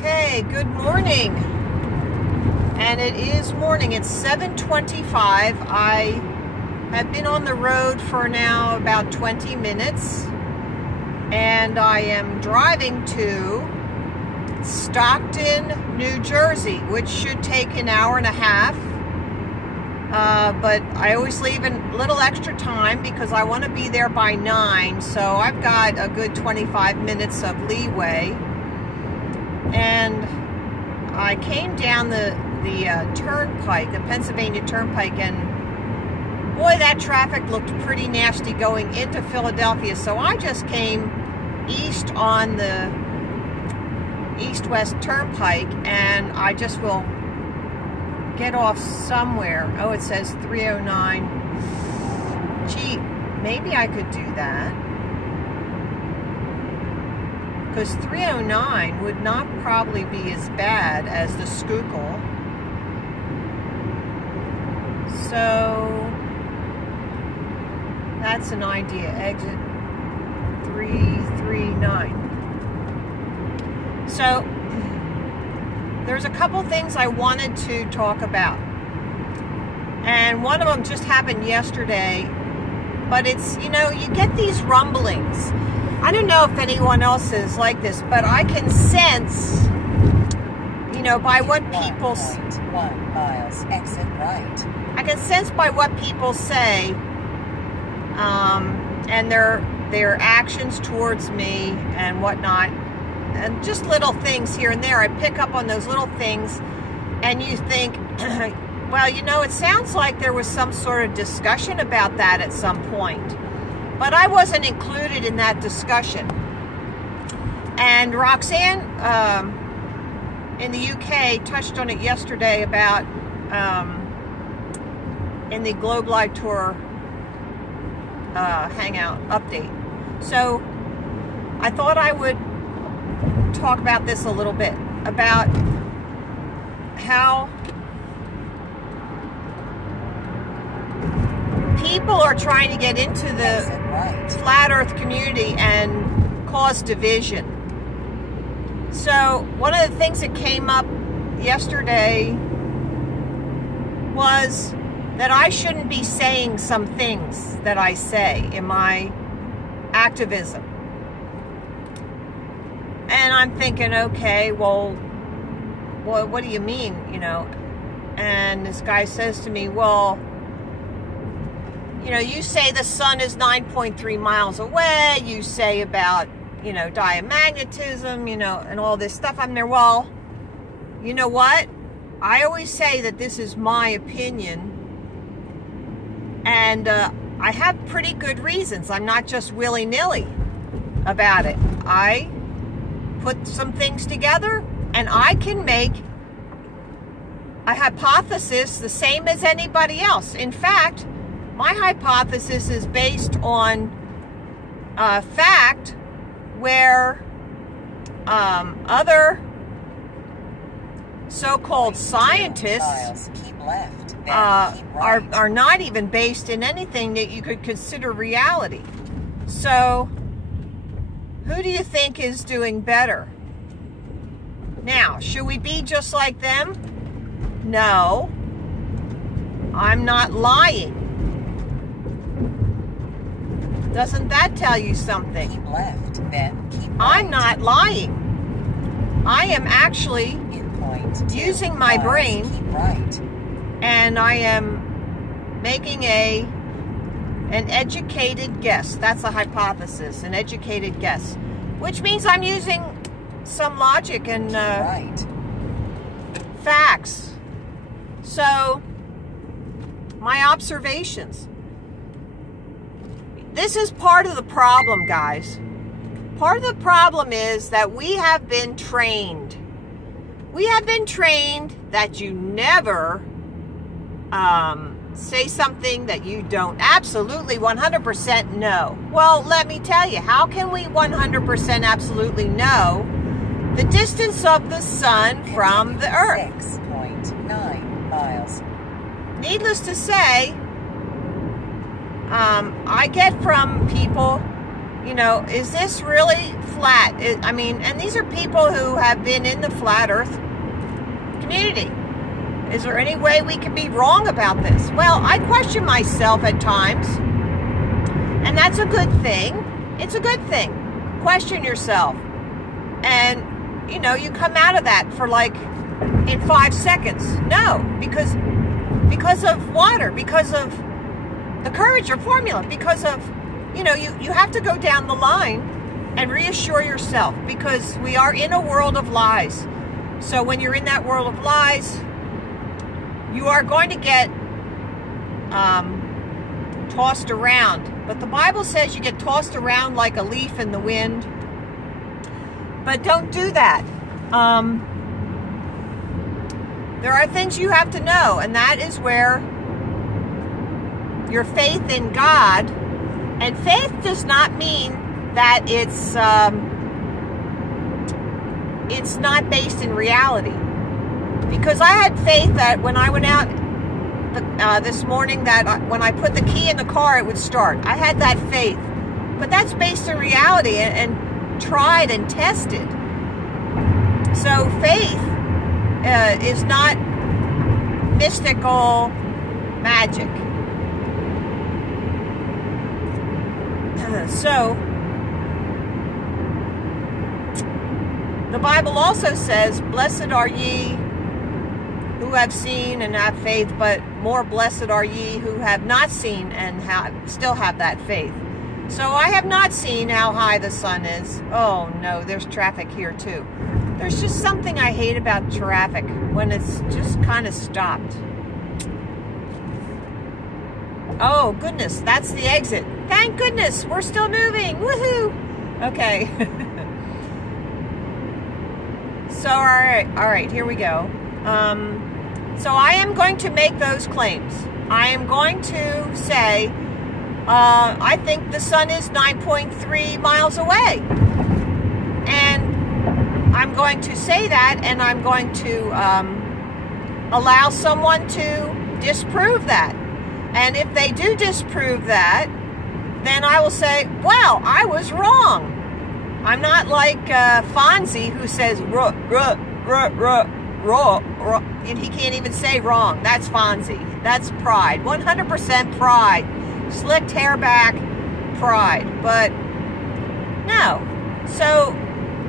Okay, good morning. And it is morning. It's 7:25. I have been on the road for now about 20 minutes. And I am driving to Stockton, New Jersey, which should take an hour and a half. But I always leave a little extra time because I want to be there by 9. So I've got a good 25 minutes of leeway. And I came down the turnpike, the Pennsylvania Turnpike, and boy, that traffic looked pretty nasty going into Philadelphia. So I just came east on the east-west turnpike, and I just will get off somewhere. Oh, it says 309. Gee, maybe I could do that, because 309 would not probably be as bad as the Schuylkill. So that's an idea. Exit 339. So there's a couple things I wanted to talk about, and one of them just happened yesterday. But it's, you know, you get these rumblings. I don't know if anyone else is like this, but I can sense, you know, by what people... 1 miles, exit right. I can sense by what people say, and their actions towards me and whatnot, and just little things here and there. I pick up on those little things, and you think, well, you know, it sounds like there was some sort of discussion about that at some point. But I wasn't included in that discussion. And Roxanne in the UK touched on it yesterday about in the Globe Live Tour Hangout update. So I thought I would talk about this a little bit, about how people are trying to get into the flat earth community and cause division. So one of the things that came up yesterday was that I shouldn't be saying some things that I say in my activism. And I'm thinking, okay, well, what do you mean, you know? And this guy says to me, well, you know, you say the sun is 9.3 miles away. You say about, you know, diamagnetism, you know, and all this stuff. I'm there, well, you know what? I always say that this is my opinion. And I have pretty good reasons. I'm not just willy-nilly about it. I put some things together, and I can make a hypothesis the same as anybody else. In fact, my hypothesis is based on fact, where other so-called scientists are not even based in anything that you could consider reality. So who do you think is doing better? Now, should we be just like them? No, I'm not lying. Doesn't that tell you something? Keep left, then keep right. I'm not lying. I am actually using my brain, keep right. And I am making an educated guess. That's a hypothesis, an educated guess, which means I'm using some logic and right. facts. So, my observations. This is part of the problem, guys. Part of the problem is that we have been trained. We have been trained that you never say something that you don't absolutely 100% know. Well, let me tell you, how can we 100% absolutely know the distance of the sun from the earth? 6.9 miles. Needless to say, I get from people you know, is this really flat? I mean, and these are people who have been in the flat earth community. Is there any way we can be wrong about this? Well, I question myself at times, and that's a good thing. It's a good thing. Question yourself. And, you know, you come out of that for like in 5 seconds. No, because of water, because of the courage or formula, because of, you know, you have to go down the line and reassure yourself, because we are in a world of lies. So when you're in that world of lies, you are going to get tossed around. But the Bible says you get tossed around like a leaf in the wind. But don't do that. There are things you have to know, and that is where your faith in God, and faith does not mean that it's not based in reality. Because I had faith that when I went out this morning, that when I put the key in the car, it would start. I had that faith. But that's based in reality and tried and tested. So faith is not mystical magic. So the Bible also says, blessed are ye who have seen and have faith, but more blessed are ye who have not seen and still have that faith. So I have not seen how high the sun is. Oh no, there's traffic here too. There's just something I hate about traffic, when it's just kind of stopped. Oh goodness, that's the exit. Thank goodness, we're still moving. Woohoo! Okay. So all right, here we go. So I am going to make those claims. I am going to say, I think the sun is 9.3 miles away. And I'm going to say that, and I'm going to allow someone to disprove that. And if they do disprove that, then I will say, well, I was wrong. I'm not like Fonzie, who says, ruh, ruh, ruh, ruh, ruh, ruh, and he can't even say wrong. That's Fonzie. That's pride. 100% pride. Slicked hair back, pride. But no. So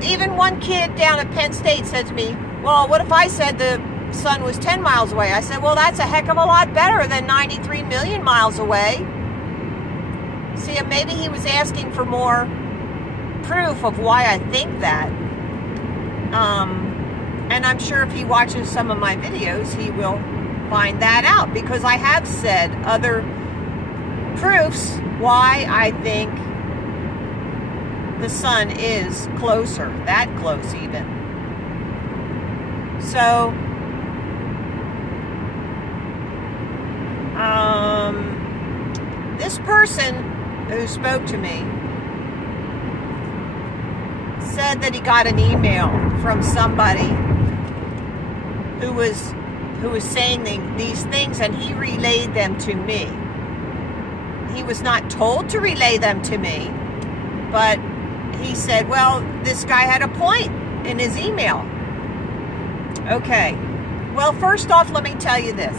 even one kid down at Penn State said to me, well, what if I said the sun was 10 miles away? I said, well, that's a heck of a lot better than 93 million miles away. See, maybe he was asking for more proof of why I think that. And I'm sure if he watches some of my videos, he will find that out, because I have said other proofs why I think the sun is closer, that close even. So, this person who spoke to me said that he got an email from somebody who was saying these things, and he relayed them to me. He was not told to relay them to me, but he said, well, this guy had a point in his email. Okay. Well, first off, let me tell you this.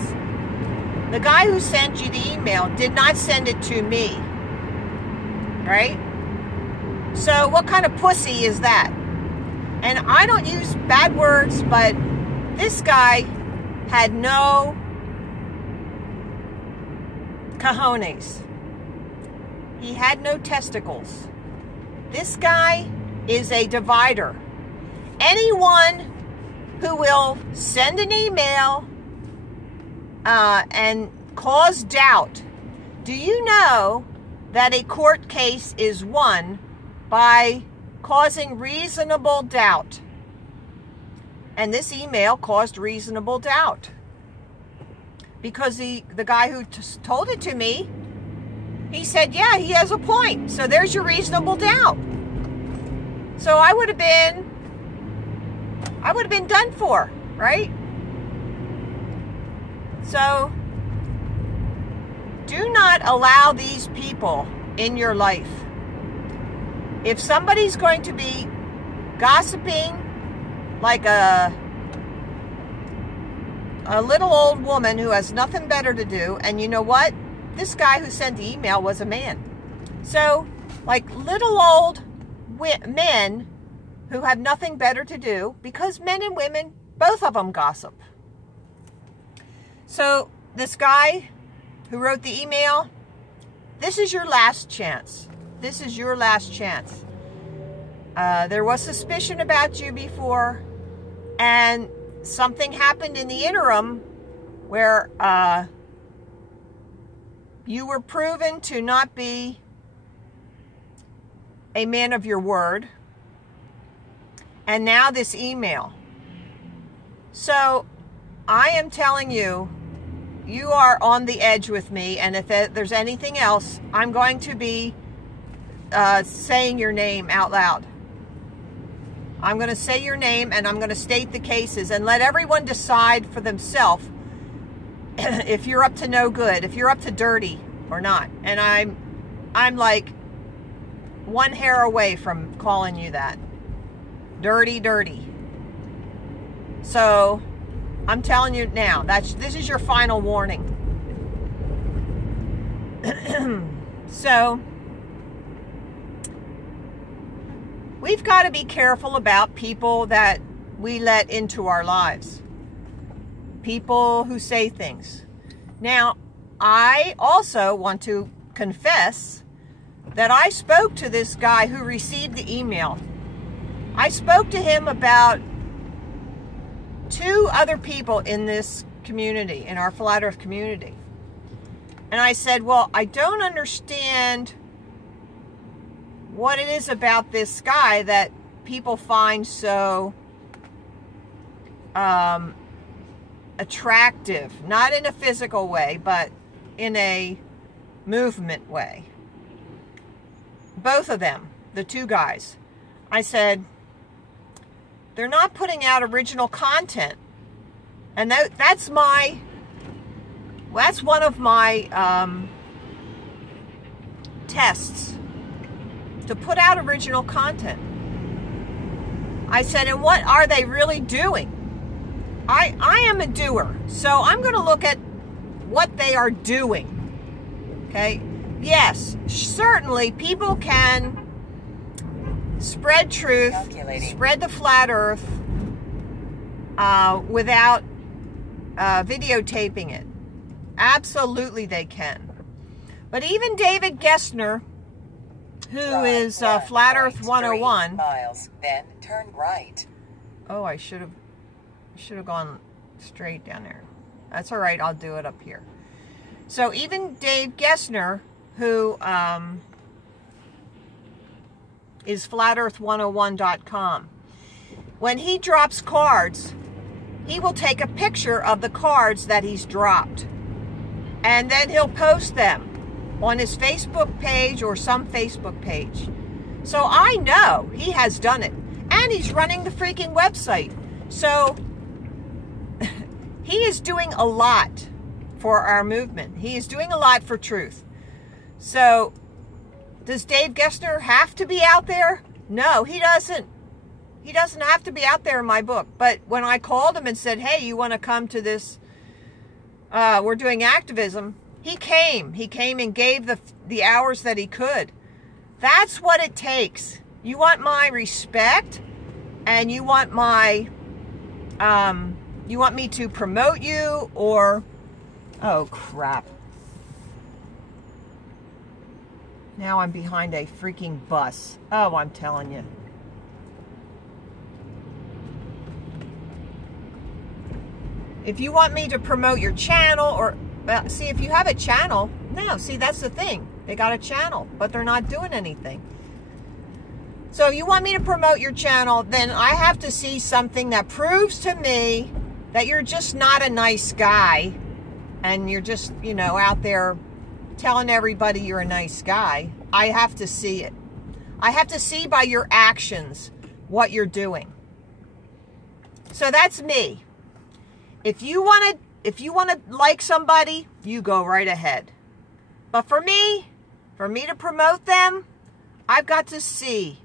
The guy who sent you the email did not send it to me. Right? So what kind of pussy is that? And I don't use bad words, but this guy had no cojones. He had no testicles. This guy is a divider. Anyone who will send an email and cause doubt. Do you know that a court case is won by causing reasonable doubt? And this email caused reasonable doubt, because the guy who told it to me, he said, yeah, he has a point. So there's your reasonable doubt. So I would have been done for, right? So do not allow these people in your life If somebody's going to be gossiping like a little old woman who has nothing better to do, and you know what? This guy who sent the email was a man. So, like little old men who have nothing better to do, because men and women, both of them gossip. So, this guy who wrote the email, this is your last chance. This is your last chance. There was suspicion about you before, and something happened in the interim where you were proven to not be a man of your word. And now this email. So I am telling you, you are on the edge with me, and if there's anything else, I'm going to be saying your name out loud. I'm going to say your name, and I'm going to state the cases, and let everyone decide for themselves if you're up to no good, if you're up to dirty or not. And I'm like one hair away from calling you that. Dirty, dirty. So I'm telling you now, this is your final warning. So we've got to be careful about people that we let into our lives. People who say things. Now, I also want to confess that I spoke to this guy who received the email. I spoke to him about 2 other people in this community, in our Flat Earth community. And I said, well, I don't understand what it is about this guy that people find so attractive. Not in a physical way, but in a movement way. Both of them, the 2 guys. I said, they're not putting out original content. And that's one of my tests, to put out original content. I said, and what are they really doing? I am a doer, so I'm going to look at what they are doing. Okay? Yes, certainly people can spread truth, spread the flat earth without videotaping it. Absolutely they can. But even David Gessner, who is Flat Earth 101 miles, then turn right. Oh, I should have gone straight down there. That's all right, I'll do it up here. So even Dave Gessner, who is flatearth101.com. When he drops cards, he will take a picture of the cards that he's dropped. And then he'll post them on his Facebook page or some Facebook page. So I know he has done it. And he's running the freaking website. So he is doing a lot for our movement. He is doing a lot for truth. So does Dave Gessner have to be out there? No, he doesn't. He doesn't have to be out there in my book. But when I called him and said, hey, you want to come to this, we're doing activism, he came. He came and gave the hours that he could. That's what it takes. You want my respect, and you want my, you want me to promote you, or, oh crap. Now I'm behind a freaking bus. Oh, I'm telling you. If you want me to promote your channel, or see, if you have a channel, no, see, that's the thing. They got a channel, but they're not doing anything. So if you want me to promote your channel, then I have to see something that proves to me that you're just not a nice guy, and you're just, you know, out there telling everybody you're a nice guy. I have to see it. I have to see by your actions what you're doing. So that's me. If you want to like somebody, you go right ahead. But for me to promote them, I've got to see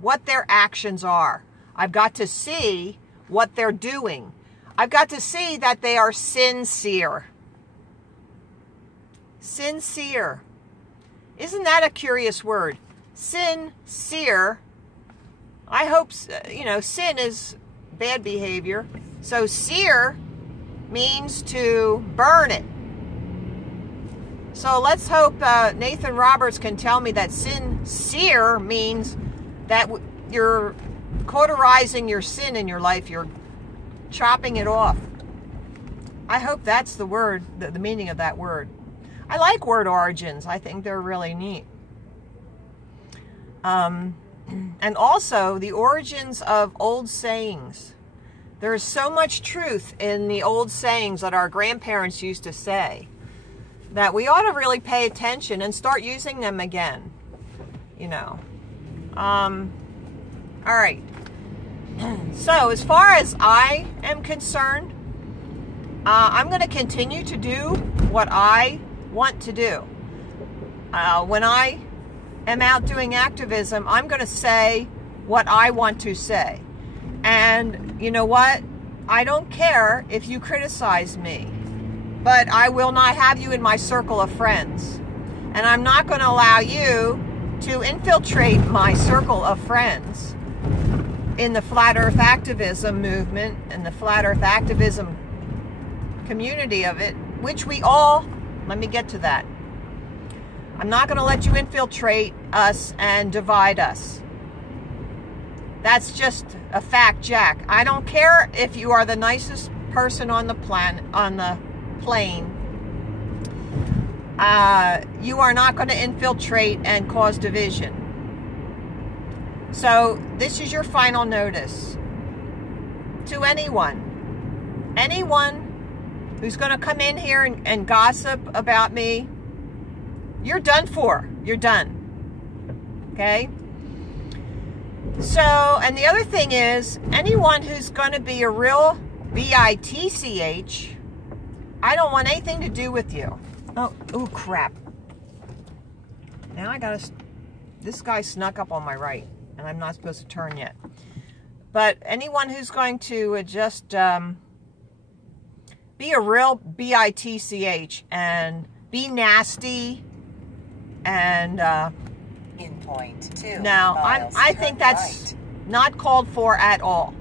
what their actions are. I've got to see what they're doing. I've got to see that they are sincere. Sincere. Isn't that a curious word? Sincere. I hope, you know, sin is bad behavior. So sear means to burn it. So let's hope Nathan Roberts can tell me that sincere means that you're cauterizing your sin in your life. You're chopping it off. I hope that's the word, the meaning of that word. I like word origins. I think they're really neat. And also the origins of old sayings. There's so much truth in the old sayings that our grandparents used to say that we ought to really pay attention and start using them again. You know. All right. So as far as I am concerned, I'm going to continue to do what I want to do. When I am out doing activism, I'm going to say what I want to say. And you know what? I don't care if you criticize me, but I will not have you in my circle of friends. And I'm not going to allow you to infiltrate my circle of friends in the flat earth activism movement and the flat earth activism community of it, which we all, let me get to that. I'm not going to let you infiltrate us and divide us. That's just a fact, Jack. I don't care if you are the nicest person on the planet, on the plane. You are not going to infiltrate and cause division. So this is your final notice to anyone. Anyone who's going to come in here and gossip about me, you're done for. You're done. Okay? So, and the other thing is, anyone who's going to be a real bitch, I don't want anything to do with you. Oh, crap. Now I gotta, this guy snuck up on my right, and I'm not supposed to turn yet. But anyone who's going to just be a real bitch and be nasty and in point 2 now miles, I think that's right. not called for at all.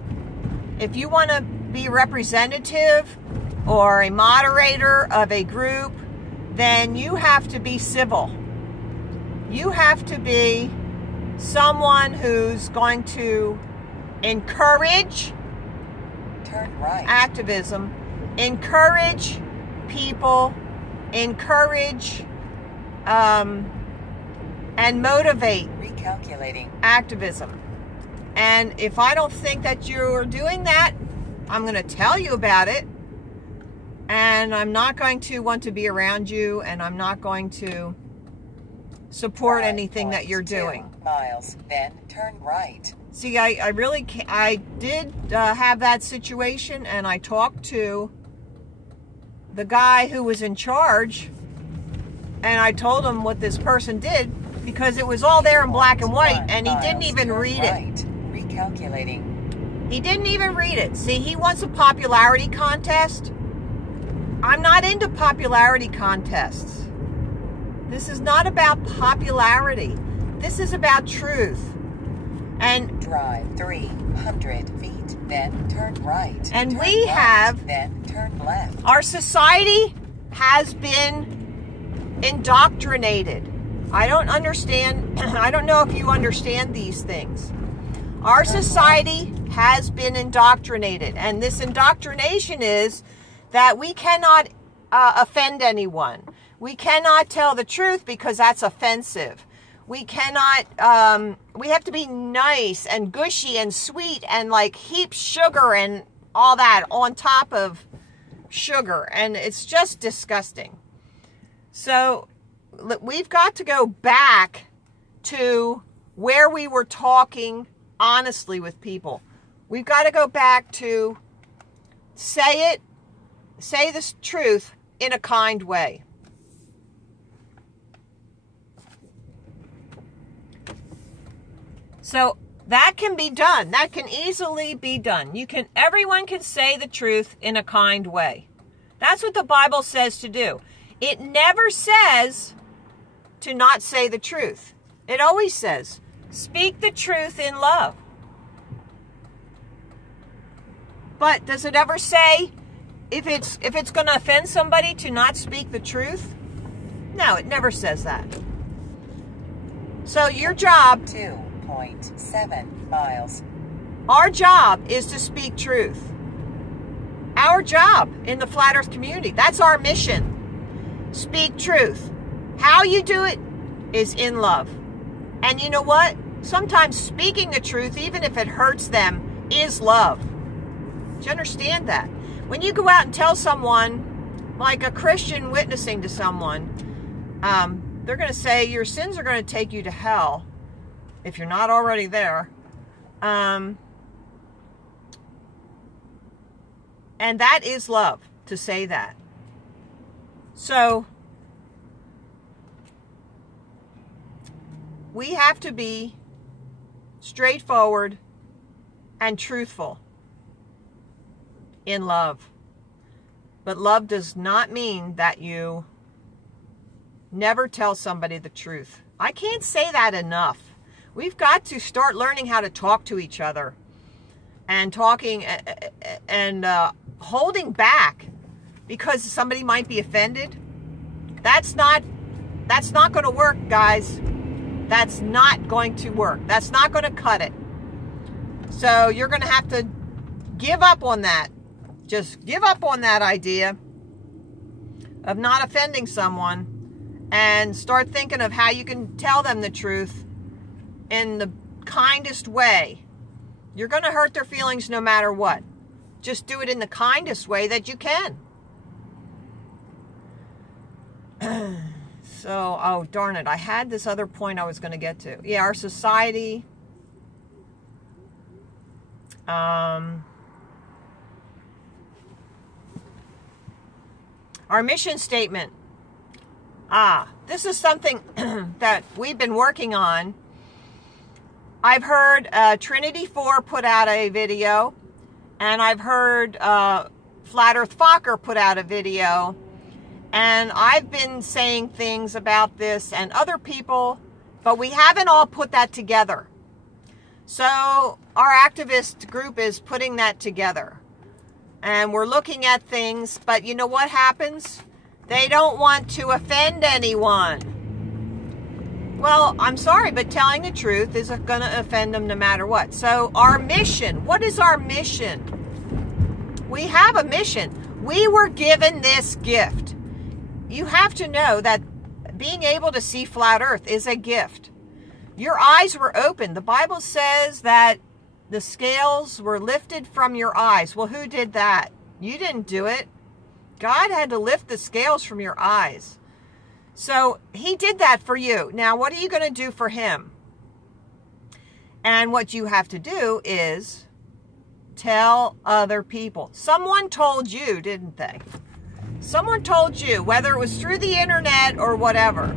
If you want to be representative or a moderator of a group, then you have to be civil. You have to be someone who's going to encourage turn right. activism, encourage people, encourage and motivate Recalculating. activism. And if I don't think that you're doing that, I'm going to tell you about it. And I'm not going to want to be around you, and I'm not going to support anything that you're 5.2 doing. miles, then turn right. See, I really can't, I did have that situation, and I talked to the guy who was in charge, and I told him what this person did, because it was all there in black and white, and he didn't even read it. Recalculating. He didn't even read it. See, he wants a popularity contest. I'm not into popularity contests. This is not about popularity. This is about truth. And drive 300 feet, then turn right. And turn we left, have, then turn left. our society has been indoctrinated. I don't understand, I don't know if you understand these things. Our society has been indoctrinated, and this indoctrination is that we cannot offend anyone. We cannot tell the truth because that's offensive. We cannot, we have to be nice and gushy and sweet and like heap sugar and all that on top of sugar. And it's just disgusting. So we've got to go back to where we were talking honestly with people. We've got to go back to say the truth in a kind way. So that can be done. That can easily be done. Everyone can say the truth in a kind way. That's what the Bible says to do. It never says to not say the truth. It always says, speak the truth in love. But does it ever say if it's going to offend somebody to not speak the truth? No, it never says that. So your job, 2.7 miles. Our job is to speak truth. Our job in the Flat Earth community, that's our mission. Speak truth. How you do it is in love. And you know what? Sometimes speaking the truth, even if it hurts them, is love. Do you understand that? When you go out and tell someone, like a Christian witnessing to someone, they're going to say your sins are going to take you to hell if you're not already there. And that is love, to say that. So we have to be straightforward and truthful in love. But love does not mean that you never tell somebody the truth. I can't say that enough. We've got to start learning how to talk to each other and talking and holding back because somebody might be offended. That's not going to work, guys. That's not going to work. That's not going to cut it. So you're going to have to give up on that. Just give up on that idea of not offending someone and start thinking of how you can tell them the truth in the kindest way. You're going to hurt their feelings no matter what. Just do it in the kindest way that you can. So, oh, darn it. I had this other point I was going to get to. Yeah, our society. Our mission statement. This is something that we've been working on. I've heard Trinity 4 put out a video, and I've heard Flat Earth Fokker put out a video, and I've been saying things about this and other people, but we haven't all put that together. So our activist group is putting that together. And we're looking at things, but you know what happens? They don't want to offend anyone. Well, I'm sorry, but telling the truth is going to offend them no matter what. So our mission, what is our mission? We have a mission. We were given this gift. You have to know that being able to see flat earth is a gift. Your eyes were open. The Bible says that the scales were lifted from your eyes. Well, who did that? You didn't do it. God had to lift the scales from your eyes. So he did that for you. Now, what are you going to do for him? And what you have to do is tell other people. Someone told you, didn't they? Someone told you, whether it was through the internet or whatever.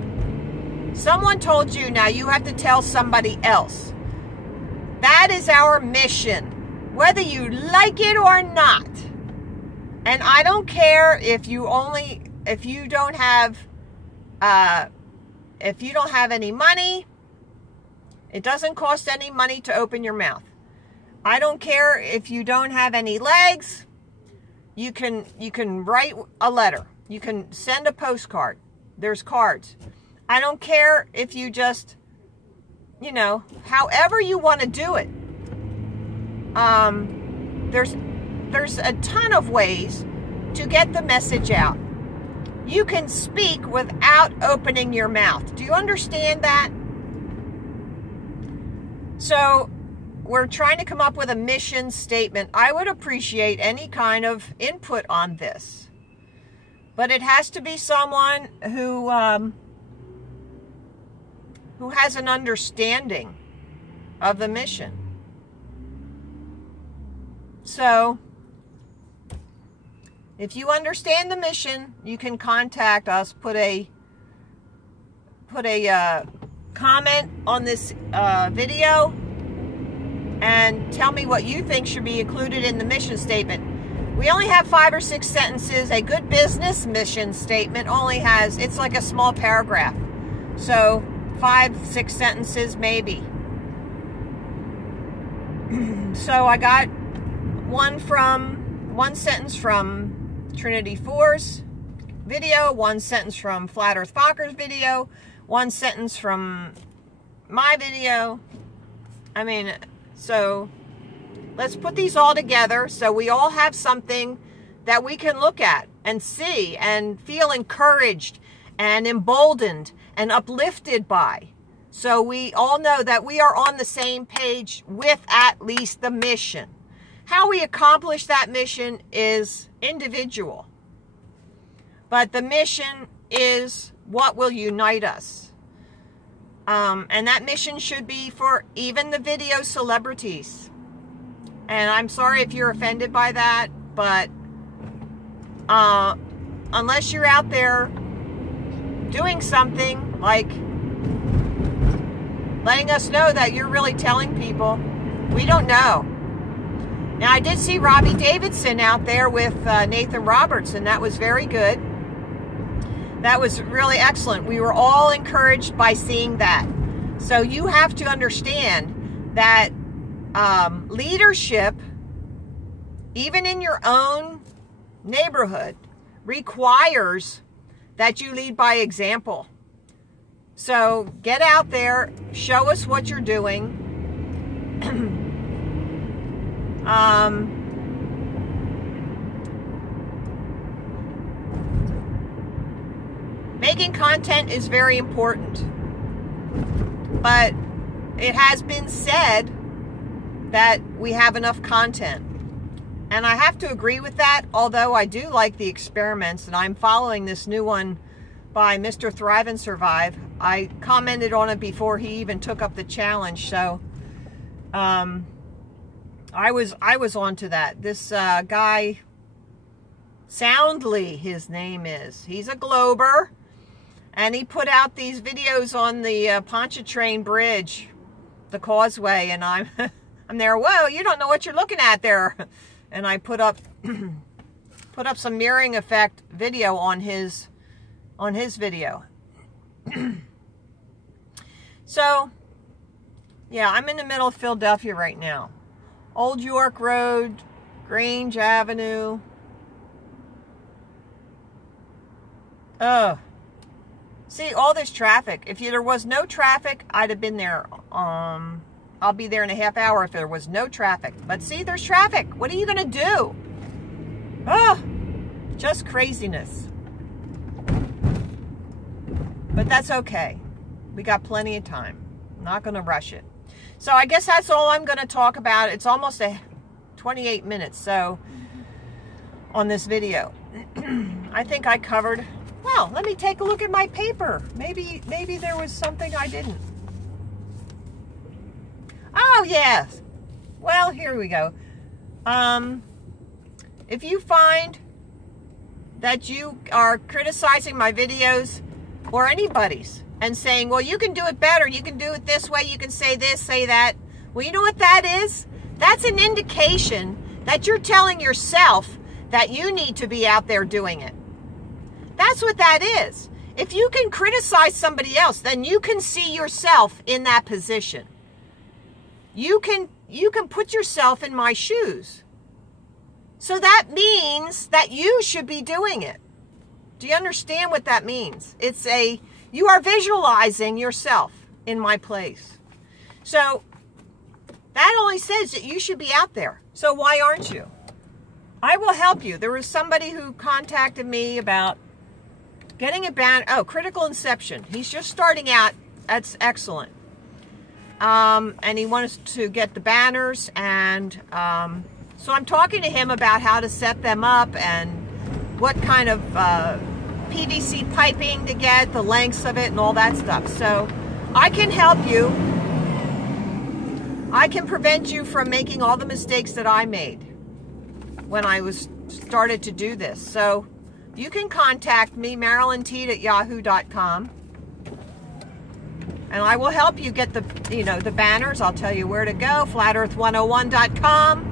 Someone told you, now you have to tell somebody else. That is our mission, whether you like it or not. And I don't care if you don't have any money. It doesn't cost any money to open your mouth. I don't care if you don't have any legs. You can write a letter. You can send a postcard. There's cards. I don't care if you just, however you want to do it. There's a ton of ways to get the message out. You can speak without opening your mouth. Do you understand that? So we're trying to come up with a mission statement. I would appreciate any kind of input on this. But it has to be someone who has an understanding of the mission. So, if you understand the mission, you can contact us. Put a comment on this video, and tell me what you think should be included in the mission statement. We only have 5 or 6 sentences. A good business mission statement only has, it's like a small paragraph. So 5, 6 sentences maybe. So I got one sentence from Trinity 4's video, one sentence from Flat Earth Fokker's video, one sentence from my video. I mean, so let's put these all together so we all have something that we can look at and see and feel encouraged and emboldened and uplifted by. So we all know that we are on the same page with at least the mission. How we accomplish that mission is individual. But the mission is what will unite us. And that mission should be for even the video celebrities. And I'm sorry if you're offended by that, but unless you're out there doing something like letting us know that you're really telling people, we don't know. Now, I did see Robbie Davidson out there with Nathan Roberts, and that was very good. That was really excellent. We were all encouraged by seeing that. So you have to understand that leadership, even in your own neighborhood, requires that you lead by example. So get out there, show us what you're doing. Making content is very important, but it has been said that we have enough content. And I have to agree with that, although I do like the experiments, and I'm following this new one by Mr. Thrive and Survive. I commented on it before he even took up the challenge, so I was onto that. This guy, Soundly, his name is. He's a Glober, and he put out these videos on the Pontchartrain Bridge, the causeway, and I'm there. Whoa, you don't know what you're looking at there. And I put up some mirroring effect video on his video. So, yeah, I'm in the middle of Philadelphia right now. Old York Road, Grange Avenue. See, all this traffic. If there was no traffic, I'd have been there. I'll be there in a half hour if there was no traffic. But see, there's traffic. What are you going to do? Just craziness. But that's okay. We got plenty of time. I'm not going to rush it. So I guess that's all I'm going to talk about. It's almost 28 minutes so on this video. I think I covered. Well, let me take a look at my paper. Maybe there was something I didn't. Oh, yes. Well, here we go. If you find that you are criticizing my videos or anybody's and saying, well, you can do it better, you can do it this way, you can say this, say that. Well, you know what that is? That's an indication that you're telling yourself that you need to be out there doing it. That's what that is. If you can criticize somebody else, then you can see yourself in that position. You can put yourself in my shoes. So that means that you should be doing it. Do you understand what that means? You are visualizing yourself in my place. So that only says that you should be out there. So why aren't you? I will help you. There was somebody who contacted me about getting a banner. Oh, Critical Inception. He's just starting out. That's excellent. And he wants to get the banners, and so I'm talking to him about how to set them up and what kind of PVC piping to get, the lengths of it, and all that stuff. So I can help you. I can prevent you from making all the mistakes that I made when I started to do this. So you can contact me, MarilynTeed@yahoo.com. And I will help you get the, the banners. I'll tell you where to go, flatearth101.com.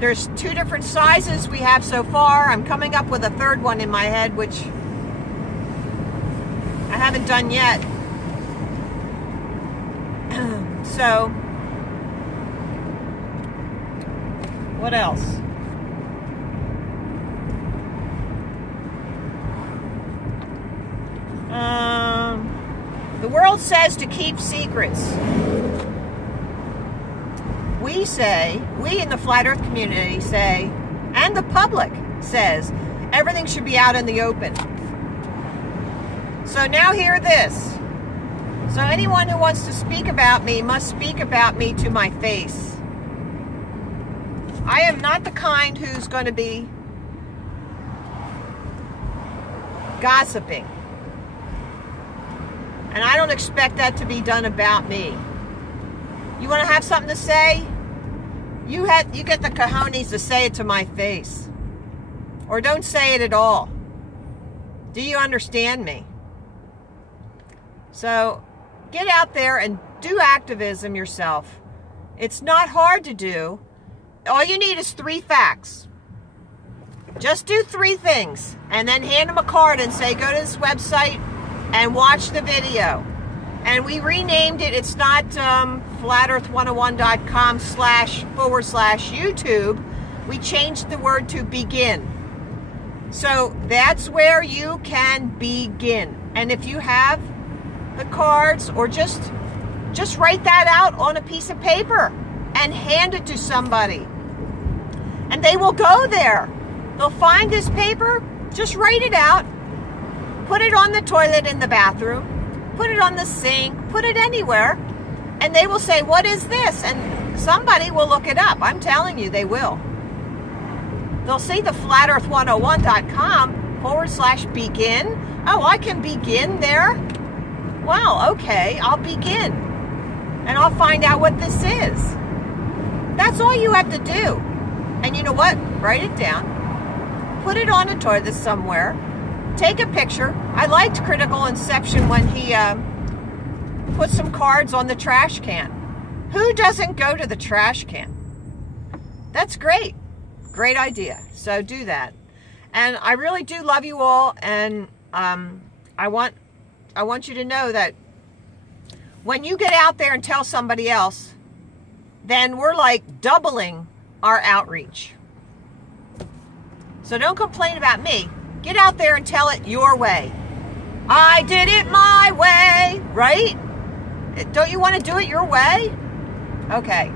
There's 2 different sizes we have so far. I'm coming up with a 3rd one in my head, which I haven't done yet. So, what else? The world says to keep secrets. We in the Flat Earth community say, and the public says, everything should be out in the open. So now hear this. So anyone who wants to speak about me must speak about me to my face. I am not the kind who's going to be gossiping. And I don't expect that to be done about me. You want to have something to say? You get the cojones to say it to my face. Or don't say it at all. Do you understand me? So, get out there and do activism yourself. It's not hard to do. All you need is 3 facts. Just do 3 things. And then hand them a card and say, go to this website and watch the video. And we renamed it. It's not flatearth101.com//YouTube. We changed the word to begin. So that's where you can begin. And if you have the cards, or just write that out on a piece of paper and hand it to somebody. And they will go there. They'll find this paper, just write it out, put it on the toilet in the bathroom, put it on the sink, put it anywhere, and they will say, what is this? And somebody will look it up. I'm telling you, they will. They'll see the flatearth101.com/begin. Oh, I can begin there? Well, okay, I'll begin. And I'll find out what this is. That's all you have to do. And you know what? Write it down. Put it on a toilet somewhere. Take a picture. I liked Critical Inception when he put some cards on the trash can. Who doesn't go to the trash can? That's great. Great idea. So do that. And I really do love you all. And I want you to know that when you get out there and tell somebody else, then we're like doubling our outreach. So don't complain about me. Get out there and tell it your way. I did it my way, right? Don't you want to do it your way? Okay.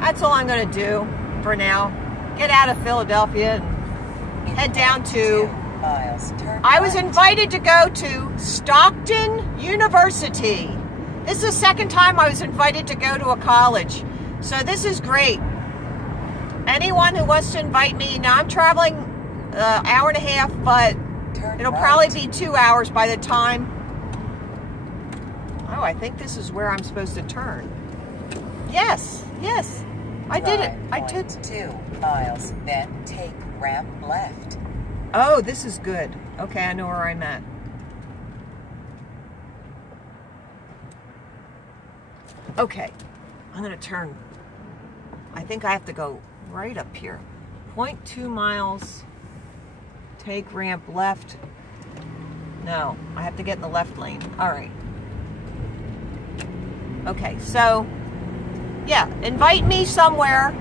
That's all I'm going to do for now. Get out of Philadelphia and head down to... I was invited to go to Stockton University. This is the second time I was invited to go to a college. So this is great. Anyone who wants to invite me, now I'm traveling an hour and a half, but it'll probably be 2 hours by the time. Oh, I think this is where I'm supposed to turn. Yes, yes. I did it. I took 2 miles, then take ramp left. Oh, this is good. Okay, I know where I'm at. Okay, I'm going to turn. I think I have to go right up here. 0.2 miles, take ramp left. No, I have to get in the left lane. All right. Okay, so, yeah, invite me somewhere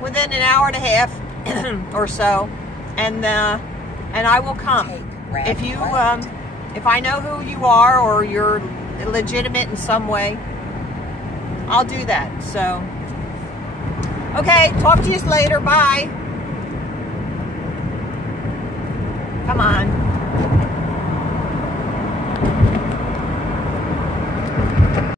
within an hour and a half or so, and I will come. If you, if I know who you are or you're legitimate in some way, I'll do that. So, okay, talk to you later. Bye. Come on.